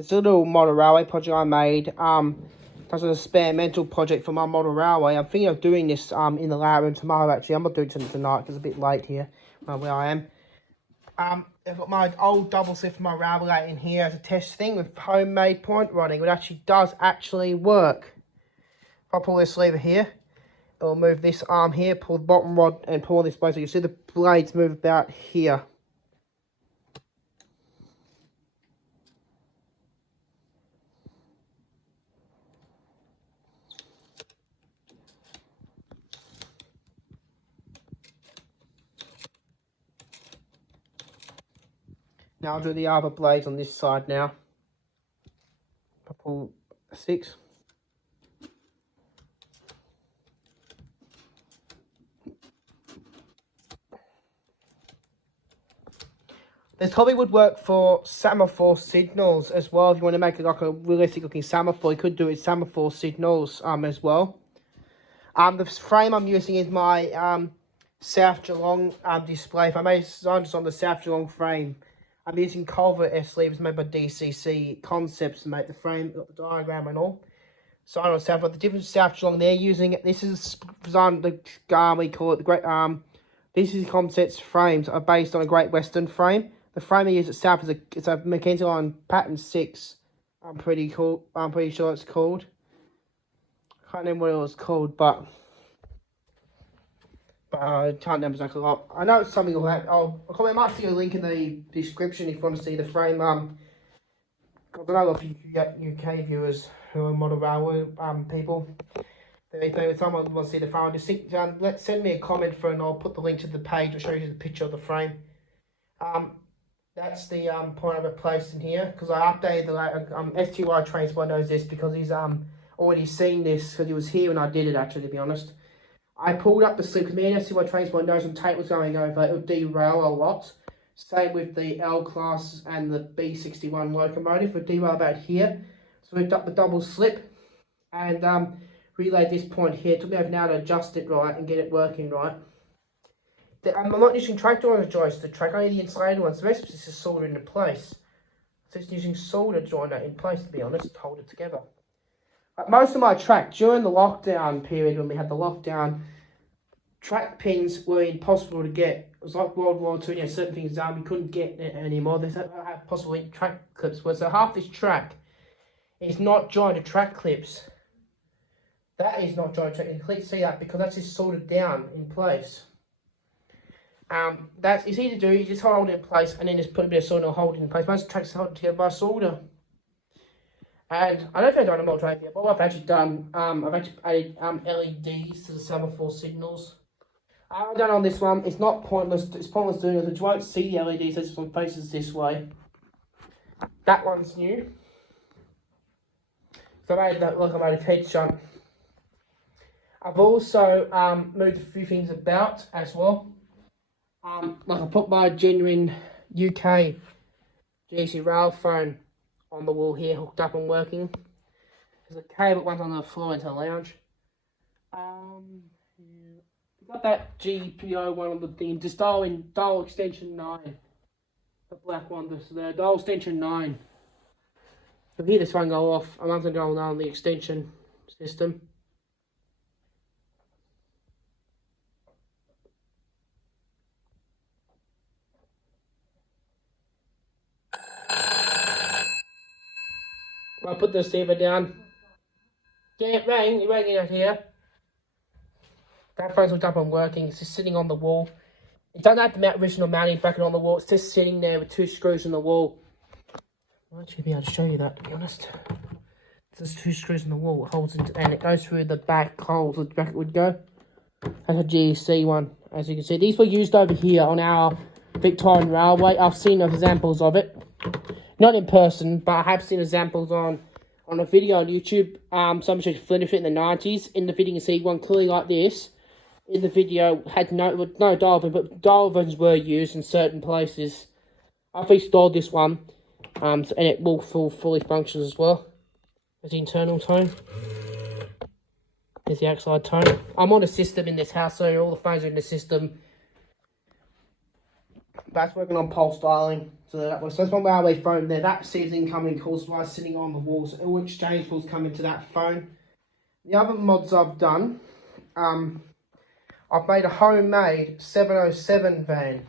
It's a little model railway project I made. That's a experimental project for my model railway. I'm thinking of doing this in the layout room tomorrow. Actually, I'm not doing it tonight because it's a bit late here where I am. I've got my old double slip for my railway in here as a test thing with homemade point rodding. It actually does work. If I pull this lever here, it'll move this arm here, pull the bottom rod and pull this blade. So you see the blades move about here. Now I'll do the other blades on this side now. I pull 6. This probably would work for semaphore signals as well. If you want to make it like a realistic looking semaphore, you could do it semaphore signals as well. The frame I'm using is my South Geelong display. If I made designs on the South Geelong frame, I'm using Culver S levers made by DCC Concepts to make the frame, got the diagram and all. So I don't know South, but the difference South Geelong, they're using it. This is designed, we call it the Great DCC Concepts frames are based on a Great Western frame. The frame they use itself is it's a Mackenzie Line Pattern 6. I'm pretty sure it's called. I can't remember what it was called, but I can't remember exactly what. I know it's something like that. I might see a link in the description if you want to see the frame. I don't know if you get UK viewers who are model railway people. If someone wants to see the frame, just send me a comment for it and I'll put the link to the page. I'll show you the picture of the frame. That's the point I replaced in here because I updated the STY Transport knows this because he's already seen this because he was here when I did it actually, to be honest. I pulled up the slip because me and STY Transport knows when tape was going over it would derail a lot. Same with the L class and the B61 locomotive would derail about here. So we up the double slip and relayed this point here. It took me over now to adjust it right and get it working right. I'm not using tractor on the joist, the track, only the insulated ones. The rest of this is soldered into place. So it's using solder joiner in place, to be honest, to hold it together. Most of my track, during the lockdown period, when we had the lockdown, track pins were impossible to get. It was like World War II, you know, certain things we couldn't get anymore. There's possible track clips. So half this track is not joined to track clips. That is not joined to track. You can clearly see that because that's just soldered down in place. It's easy to do. You just hold it in place and then just put a bit of solder and hold it in place. Most tracks are held together by solder. And I don't think I've done a model track yet, but what I've actually done, I've actually added LEDs to the semaphore signals. I've done on this one. It's not pointless. It's pointless doing it, but you won't see the LEDs. This one faces this way. That one's new. So I made that like I made a headshot. I've also moved a few things about as well. Like I put my genuine UK GC rail phone on the wall here, hooked up and working. There's a cable one's on the floor into the lounge. Got that GPO one on the thing, just dial extension 9. The black one, the dial extension 9. You'll hear this one go off. I'm going to go on the extension system. I'll put the receiver down. Yeah, it rang out here. That phone's hooked up and working. It's just sitting on the wall. It doesn't have the original mounting bracket on the wall. It's just sitting there with 2 screws in the wall. I'll actually be able to show you that, to be honest. There's 2 screws in the wall. It holds it, and it goes through the back holes the bracket would go. That's a GEC one, as you can see. These were used over here on our Victorian Railway. I've seen examples of it. Not in person, but I have seen examples on a video on YouTube. Someone showed Flinders Street in the 90s. In the video, you can see one clearly like this. In the video, had no dial version, but dial versions were used in certain places. I've installed this one, and it will fully function as well. There's the internal tone. There's the outside tone. I'm on a system in this house, so all the phones are in the system. That's working on pole styling. So that's one railway phone there. That sees incoming calls while sitting on the wall. So all exchange calls come into that phone. The other mods I've done, I've made a homemade 707 van.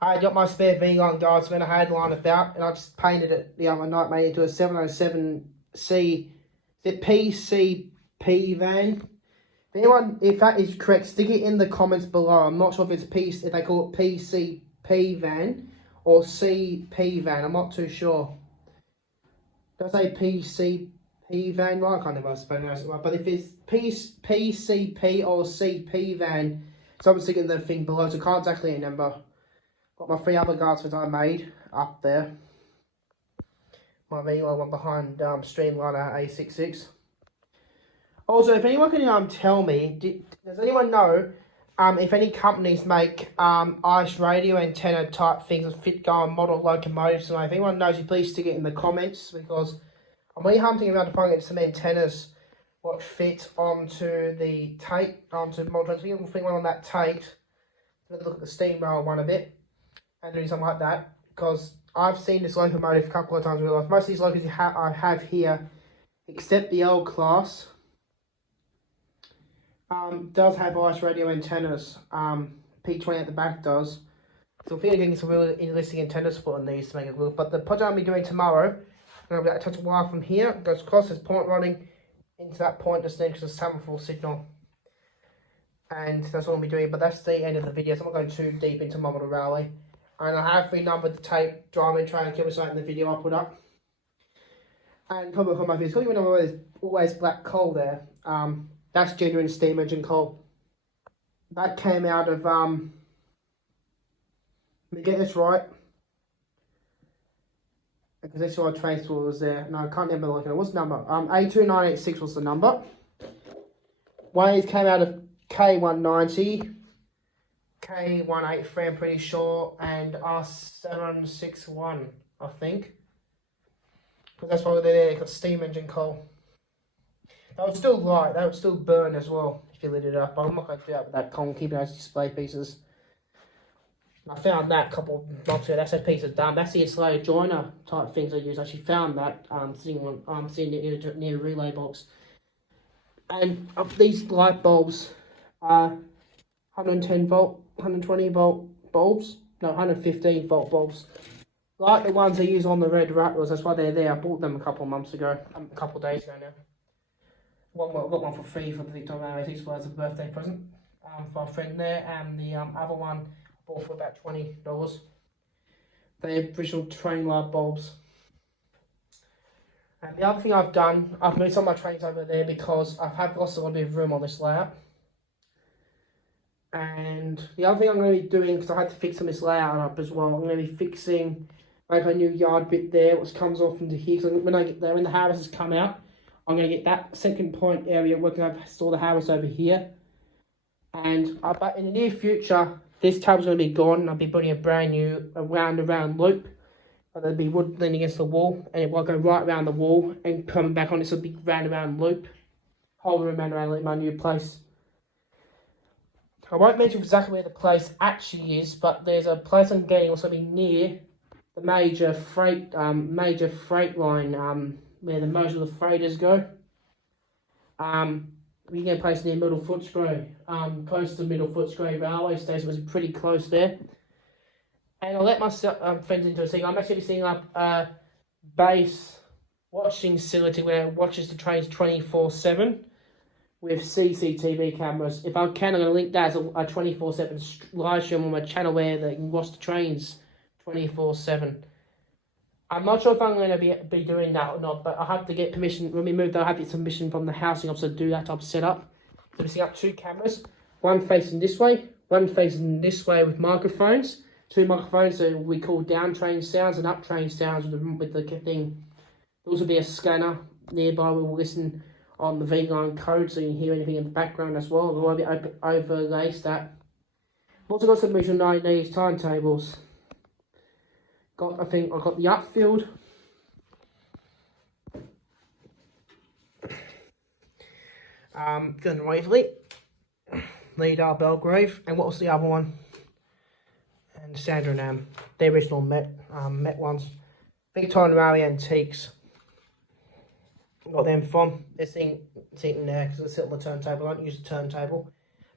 I got my spare V-line guardsman I had lying about, and I just painted it the other night, made it into a 707C. Is it PCP van? If that is correct, stick it in the comments below. I'm not sure if if they call it PCP van or CP van. I'm not too sure. Did I say PCP van? Right, I can't remember spelling it right. But if it's PCP or CP van, someone's sticking the thing below, so I can't exactly remember. Got my 3 other guardsmen I made up there. My V-Line one behind Streamliner A66. Also, if anyone can tell me, does anyone know if any companies make ice radio antenna type things that fit go on model locomotives? So if anyone knows, you please stick it in the comments, because I'm really hunting around to find some antennas what fit onto the tape, onto model. So you can think one on that tape. Look at the steamroller one a bit and do something like that, because I've seen this locomotive a couple of times in real life. Most of these locomotives I have here, except the L class, does have ice radio antennas. P20 at the back does. So I think I'm getting some really interesting antennas put on these to make it look. But the project I'll be doing tomorrow, I'm going to touch a wire from here, goes across this point running into that point just next to the semaphore signal. And that's what I'll be doing, but that's the end of the video, so I'm not going too deep into my model railway. And I have renumbered the tape, driving train, and kilometre in the video I put up. And probably on my videos, because you know there's always black coal there. That's genuine steam engine coal. That came out of, let me get this right, because that's why trace tool was there. No, I can't remember, like, what's the number? A2986 was the number. One of these came out of K190, K183 I'm pretty sure, and R761 I think. Because that's why they're there, got steam engine coal. That would still light, that would still burn as well if you lit it up. But I'm not going to do that with that coal, keep it as display pieces. I found that a couple of months ago. That's a piece of that's the slow joiner type things I use. I actually found that sitting near a relay box. And these light bulbs are 110 volt, 120 volt bulbs. No, 115 volt bulbs. Like the ones I use on the Red Rattlers. That's why they're there. I bought them a couple of months ago, a couple of days ago now. I got one for free for the Victoria A64 as a birthday present for a friend there, and the other one I bought for about $20. They're original train light bulbs. And the other thing I've done, I've moved some of my trains over there because I've lost a little bit of room on this layout. And the other thing I'm going to be doing, because I had to fix some of this layout up as well, I'm going to be fixing like a new yard bit there, which comes off into here. So when I get there, when the harvests come out, I'm going to get that second point area where I can store the harvest over here. And but in the near future, this cable's going to be gone, and I'll be putting a brand new round loop. But there'll be wood leaning against the wall, and it will go right around the wall and come back on this big round loop. Whole room around my new place. I won't mention exactly where the place actually is, but there's a place I'm getting also be near the major freight line, where the most of the freighters go. We get a place near Middle Footscray, close to Middle Footscray railway station, was pretty close there. And I'll let my friends into a thing. I'm actually setting up a base watching facility where it watches the trains 24/7 with CCTV cameras. If I can, I'm going to link that as a 24/7 live stream on my channel where they can watch the trains 24/7. I'm not sure if I'm going to be doing that or not, but I have to get permission. When we move, I have to get some permission from the housing officer to do that type of setup. So I'm setting up 2 cameras, one facing this way, one facing this way with microphones. 2 microphones, so we call down train sounds and up train sounds with the thing. There'll also be a scanner nearby. We will listen on the V-line code so you can hear anything in the background as well. We'll be overlays that. I've also got some Mission 90s timetables. I think I've got the upfield. Going Waverley, Leadar Belgrave, and what was the other one? and Sandra and the original Met ones. Victorian Rally Antiques. Got them from this thing sitting there because it's sitting on the turntable. I don't use the turntable.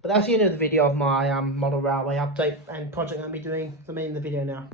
But that's the end of the video of my model railway update and project I'm going to be doing for me in the video now.